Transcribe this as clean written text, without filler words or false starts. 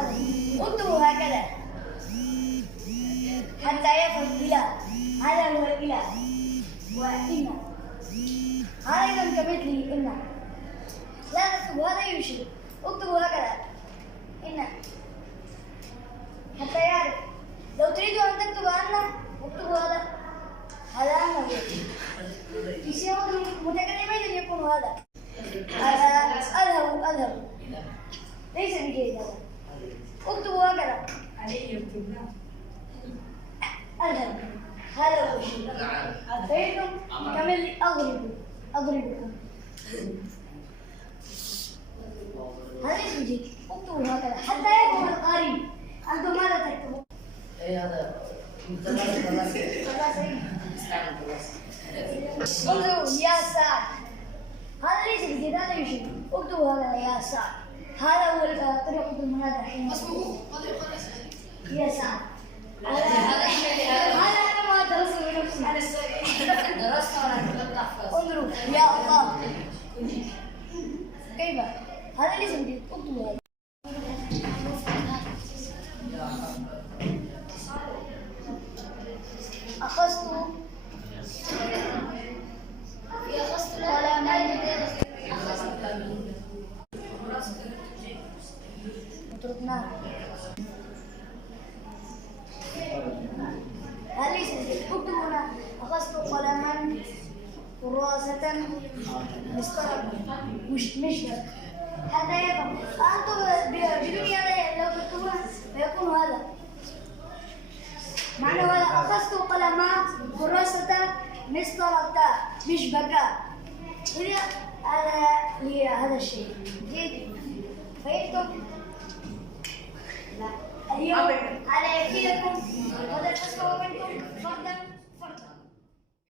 هذا. اكتبوا هكذا حتى يفهم الإله. هذا هو الإله. وإن هذا أيضا كمثله إن. لا تكتبوا هذا يشير. اكتبوا هكذا إن حتى يعرف. لو تريدوا أن تكتبوا أن اكتبوا هذا. هذا أن في سياق المتكلمين يكون هذا. أذهب ليس بجيد هذا. اكتبوا هكذا. أذهب. هذا هو الشيء. فإنكم كمل أضربكم. هذا ليس بجيد. اكتبوا هكذا حتى يفهم القارئ. أنتم ماذا تكتبون؟ هذا انظروا يا سعد. هذا ليس بجيد. هذا يشير. اكتبوا هكذا يا سعد. هذا هو طريقة المنادى حين يا سعد. هذا أنا ما درسته بنفسي. انظروا يا الله. كيف؟ هذا ليس بجيد. اكتبوا هذا. أخذت قلما. اتركناه. هل ليس اكتب هنا. أخذت قلما كراسة مسطرة مشبك حتى يفهم. أنتم بدون هذا لو تكتبون فيكون هذا معنى هذا. أخذت قلما كراسة مسطرة مشبكة. هذا الشيء جيد. فإنتم اليوم على يقينكم غدا تسمعوا منكم فردا فردا.